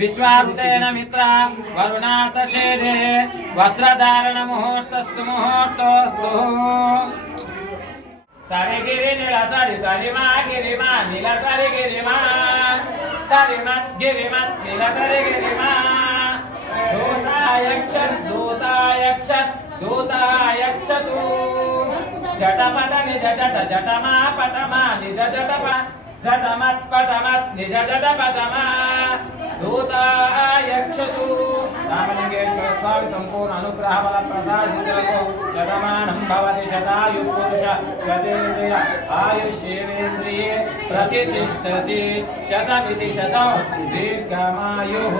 विश्वावृतेन मित्रा वरुणाथ छेदे वस्त्रधारण मुहूर्तस्तु मुहूर्तोस्तु सरि गिरि नील सरि सरिमा गिरिमा नील सरि गिरिमा सरिमत् गिरिमत् नील सरि गिरिमा दूतायक्षत् दूतायक्षत् दूतायक्षतु जटपट निज जट जटमा पटमा निज जटप जटमत् पटमत् निज जटपटमा दूतायक्षतु रामलिंगेश्वर स्वामी संपूर्ण अनुग्रह बल प्रसादितको शतमानं भवति शतायुः पुरुष शतेन्द्रिय आयुष्येवेन्द्रिये प्रतिष्ठति शतमिति शतं दीर्घमायुः